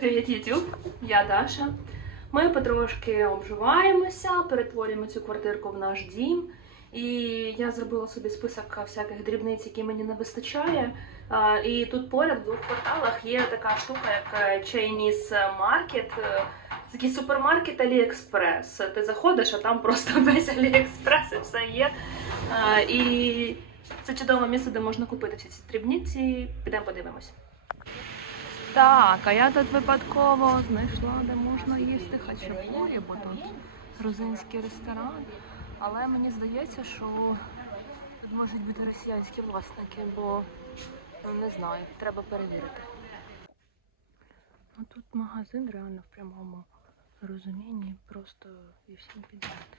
Привіт, YouTube! Я Даша. Ми потрошки обживаємося, перетворюємо цю квартирку в наш дім. І я зробила собі список всяких дрібниць, які мені не вистачає. І тут поряд в двох кварталах є така штука, як е, Chinese Market, е, такий супермаркет AliExpress. Ти заходиш, а там просто весь AliExpress і все є. І це чудове місце, де можна купити всі ці дрібниці. Підемо подивимось. Так, а я тут випадково знайшла, де можна їсти хачапурі, бо тут грузинський ресторан. Але мені здається, що тут можуть бути росіянські власники, бо ну, не знаю, треба перевірити. Ну тут магазин реально в прямому розумінні, просто і всім підряд.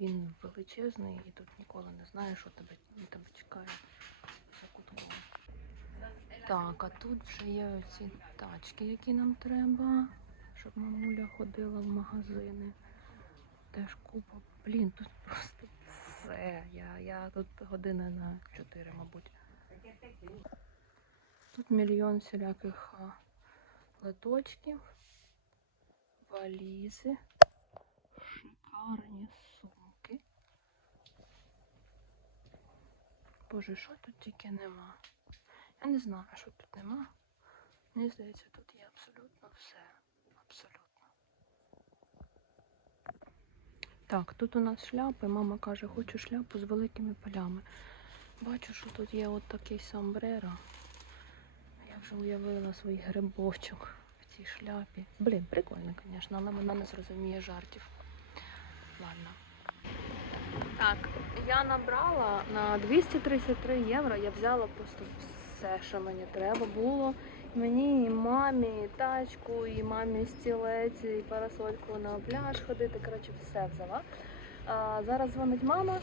Він величезний і тут ніколи не знаєш, що тебе, тебе чекає за кутком. Так, а тут вже є ці тачки, які нам треба, щоб мамуля ходила в магазини. Теж купа. Блін, тут просто все. Я, я тут години на 4, мабуть. Тут мільйон всіляких а, лоточків, валізи, шикарні сумки. Боже, що тут тільки нема? Я не знаю, що тут нема. Мені здається, тут є абсолютно все. Абсолютно. Так, тут у нас шляпи. Мама каже, хочу шляпу з великими полями. Бачу, що тут є от такий сомбреро. Я вже уявила свій грибочок в цій шляпі. Блін, прикольно, звісно, але вона не зрозуміє жартів. Ладно. Так, я набрала на 233 євро. Я взяла просто все, що мені треба було. Мені, і мамі, і тачку, і мамі стілець, і парасольку на пляж ходити. Коротше, все взяла. А, зараз дзвонить мама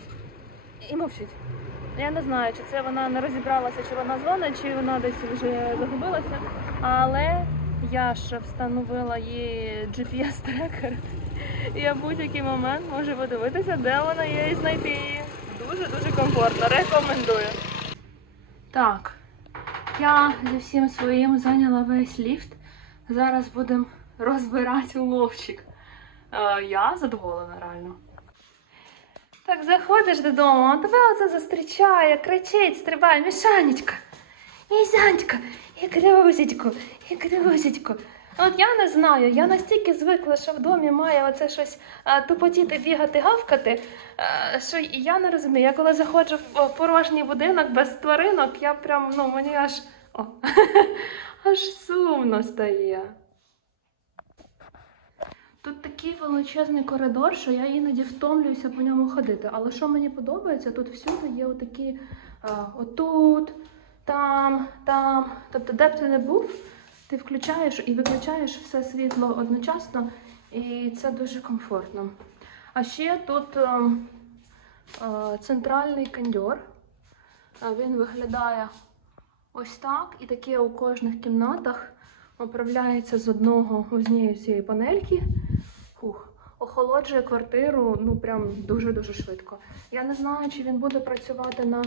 і мовчить. Я не знаю, чи це вона не розібралася, чи вона дзвонить, чи вона десь вже загубилася. Але я ж встановила їй GPS-трекер. І я будь-який момент можу подивитися, де вона є, і знайти її. Дуже-дуже комфортно. Рекомендую. Так, я зі всім своїм зайняла весь ліфт. Зараз будемо розбирати уловчик. Е, я задоволена реально. Так, заходиш додому, а тебе оце зустрічає, кричить, стрибає, Мішанечка, Мізянечка, і крузечко, і крузечко. От я не знаю, я настільки звикла, що в домі має оце щось тупотіти, бігати, гавкати, що я не розумію. Я коли заходжу в порожній будинок без тваринок, я прям, ну, мені аж, о, аж сумно стає. Тут такий величезний коридор, що я іноді втомлююся по ньому ходити. Але що мені подобається, тут всюди є отакі а, отут, там, там. Тобто, де б ти не був, ти включаєш і виключаєш все світло одночасно, і це дуже комфортно. А ще тут е, е, центральний кондьор. Е, Він виглядає ось так, і таке у кожних кімнатах управляється з одного однієї цієї панельки. Фух. Охолоджує квартиру ну прям дуже-дуже швидко. Я не знаю, чи він буде працювати на.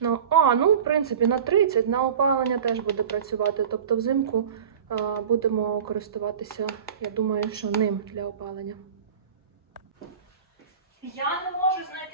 Ну, а, ну, в принципі, на 30, на опалення теж буде працювати. Тобто взимку а, будемо користуватися, я думаю, що ним для опалення. Я не можу знайти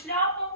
Schnaufen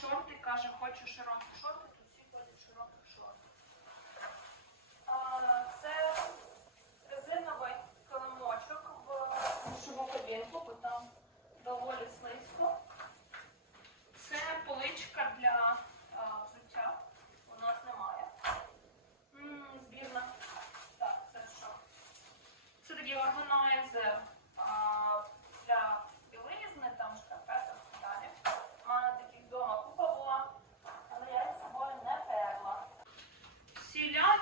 шорти, каже, хочу широкі шорти.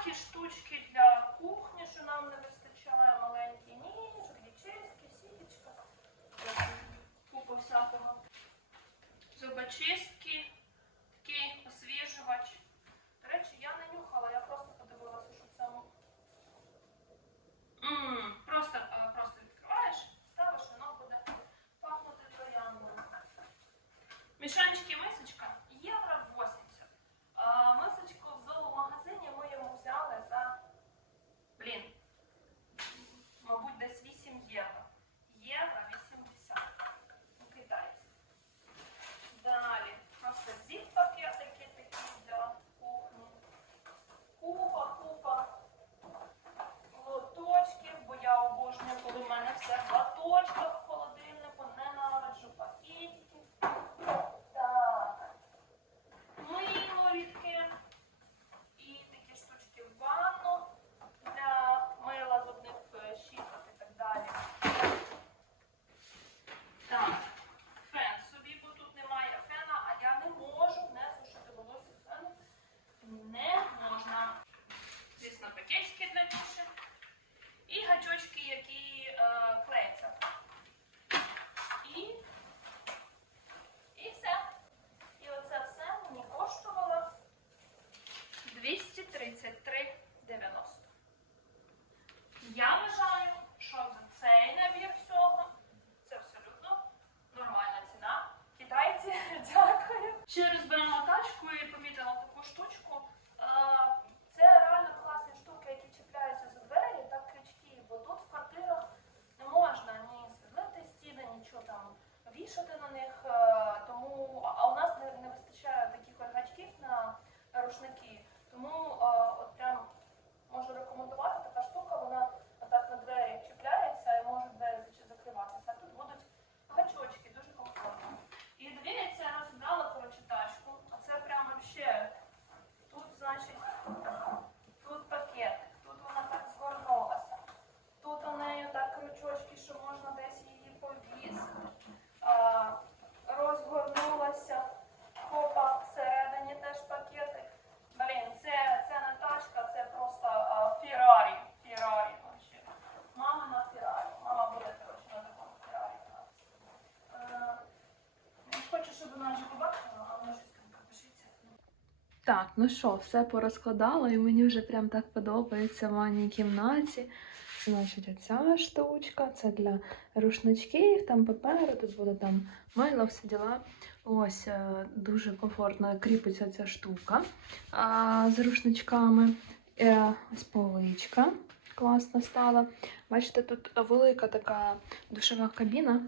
всякі штучки для кухні, що нам не вистачає, маленькі ніж, грічинський, сіточка, купа всякого. Зубочистки, такий освіжувач. До речі, я не нюхала, я просто подивилася, що це. Mm, просто, е, просто відкриваєш, ставиш, воно буде пахнути трояндою. Мішанчики Тому е, Так, ну що, все порозкладала, і мені вже прям так подобається в ванній кімнаті. Значить, оця штучка, це для рушничків, там паперу, тут буде там мило, всі діла. Ось, е, дуже комфортно кріпиться ця штука а, з рушничками. Е, ось поличка класно стала. Бачите, тут велика така душова кабіна.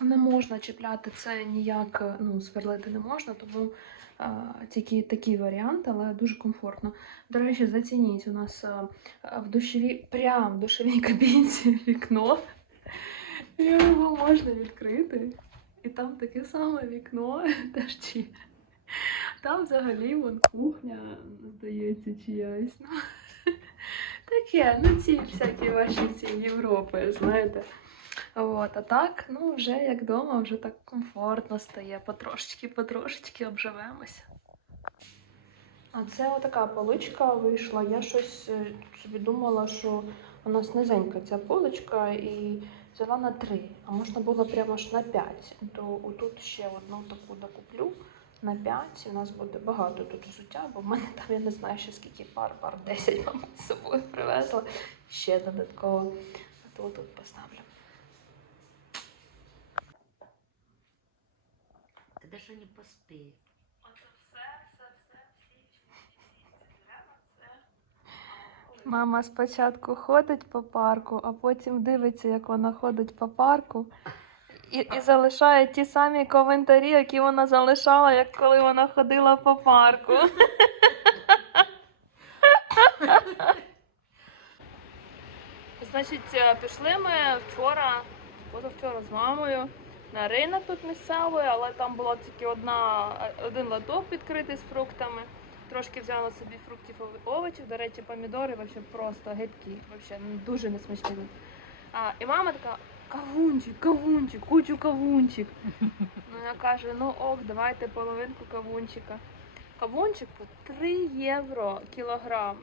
Не можна чіпляти це ніяк, е, ну, сверлити не можна, тому тільки такий варіант, але дуже комфортно. До речі, зацініть, у нас а, в душовій, прямо в душовій кабінці вікно. Його можна відкрити. І там таке саме вікно чи. Там взагалі вон кухня, здається, чиясь. Ну, таке, ну ці всякі ваші ці Європи, знаєте. От, а так, ну вже як вдома, вже так комфортно стає. Потрошечки, потрошечки обживемося. А це отака поличка вийшла. Я щось е, собі думала, що у нас низенька ця поличка і взяла на 3, а можна було прямо аж на 5. То отут ще одну таку докуплю на 5. У нас буде багато тут взуття, бо в мене там я не знаю ще скільки пар, пар 10 мабуть, з собою привезла. Ще додатково. А то тут поставлю. Ти де що не поспів? Мама спочатку ходить по парку, а потім дивиться, як вона ходить по парку. І, і залишає ті самі коментарі, які вона залишала, як коли вона ходила по парку. Значить, е, пішли ми вчора, позавчора з мамою на ринок тут місцевий, але там була тільки одна, один лоток відкритий з фруктами. Трошки взяла собі фруктів ови- овочів. До речі, помідори вообще просто гидкі, вообще дуже несмачні. А, і мама така: кавунчик, кавунчик, хочу кавунчик. Ну я кажу, ну ок, давайте половинку кавунчика. Кавунчик по 3 євро кілограм.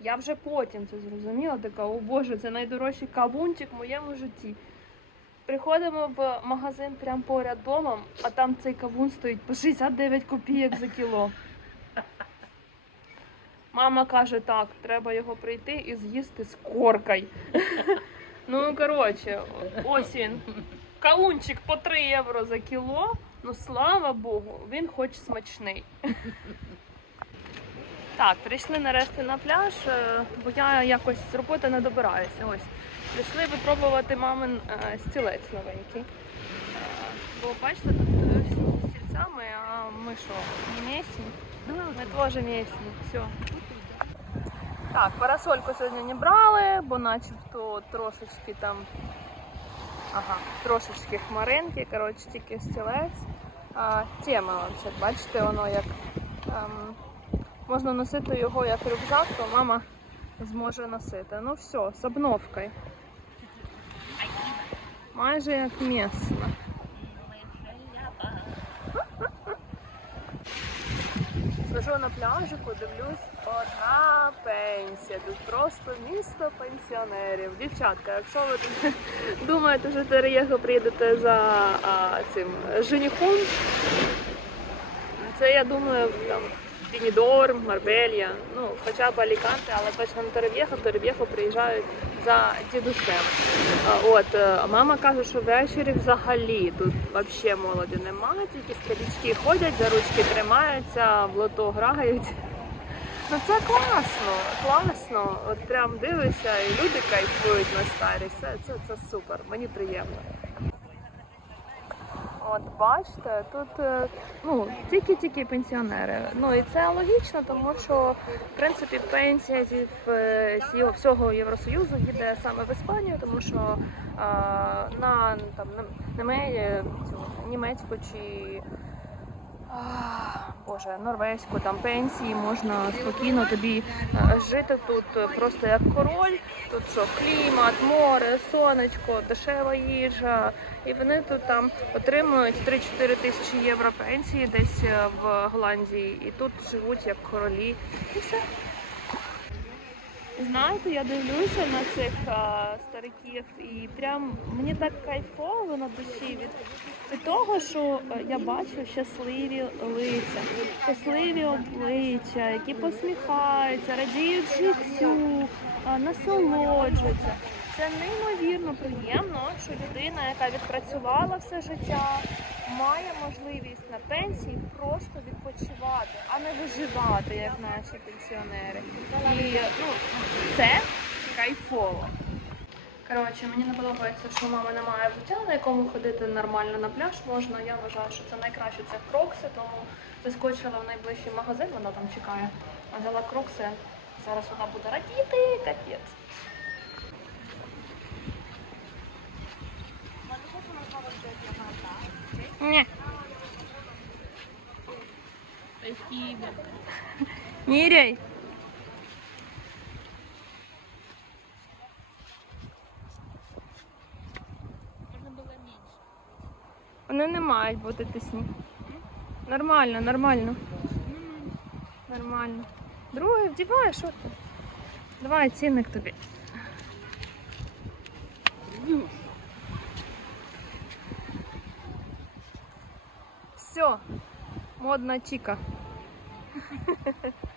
Я вже потім це зрозуміла, така, о Боже, це найдорожчий кавунчик в моєму житті. Приходимо в магазин прямо поряд домом, а там цей кавун стоїть по 69 копійок за кіло. Мама каже, так, треба його прийти і з'їсти з коркою. Ну, коротше, ось він. Кавунчик по 3 євро за кіло. Ну, слава Богу, він хоч смачний. Так, прийшли нарешті на пляж, е, бо я якось з роботи не добираюся. Ось. Прийшли випробувати мамин е, стілець новенький. Е, Бо бачите, тут зі стільцями, а ми що, не місні? Ми теж місні. Все. Так, парасольку сьогодні не брали, бо начебто трошечки там. Ага, трошечки хмаринки, коротше, тільки стілець. А, тема взагалі, бачите, воно як ем, можна носити його як рюкзак, то мама зможе носити. Ну все, з обновкою. Майже як місна. Сижу на пляжику, дивлюсь, одна пенсія. Тут просто місто пенсіонерів. Дівчатка, якщо ви думаєте, що Тереєго приїдете за а, цим женихом, це я думаю там Бінідорм, Марбелья, ну хоча б Аліканте, але точно не Терев'єхо, в Терев'єхо приїжджають за дідусем. От е, мама каже, що ввечері взагалі тут взагалі молоді немає, тільки старічки ходять, за ручки тримаються, в лото грають. Ну це класно, класно. От прям дивишся, і люди кайфують на старість. Це, це, це супер, мені приємно. От бачите, тут е, ну тільки-тільки пенсіонери. Ну і це логічно, тому що в принципі пенсія зі з всього Євросоюзу їде саме в Іспанію, тому що а, на там немає німецьку чи Боже, норвезьку там пенсії можна спокійно тобі е, жити тут е, просто як король. Тут що клімат, море, сонечко, дешева їжа. І вони тут там отримують 3-4 тисячі євро пенсії десь е, в Голландії, і тут живуть як королі. І все. Знаєте, я дивлюся на цих а, стариків, і прям мені так кайфово на душі від, від того, що е, я бачу щасливі лиця, щасливі обличчя, які посміхаються, радіють життю, а, насолоджуються. Це неймовірно приємно, що людина, яка відпрацювала все життя, має можливість на пенсії просто відпочивати, а не виживати, як наші пенсіонери. І ну, це кайфово. Коротше, мені не подобається, що мами немає взуття, на якому ходити нормально на пляж можна. Я вважаю, що це найкраще це крокси, тому заскочила в найближчий магазин, вона там чекає. Взяла крокси. Зараз вона буде радіти, капець. Ні. Міряй. Вони не мають бути тисні. Нормально, нормально. Нормально. Другий вдівай, що ти? Давай цінник тобі. Все, модна чіка.